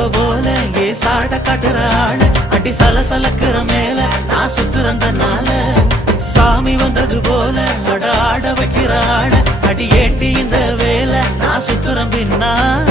குழம்ப போல ஏ சாட காட்டுற ஆளு அடி சலசலக்குற மேல நான் சுத்துறந்தனால சாமி வந்தது போல அட ஆட வைக்கிற ஆளு அடி ஏண்டி இந்த வேலை நான் சுத்துறேன் பின்னால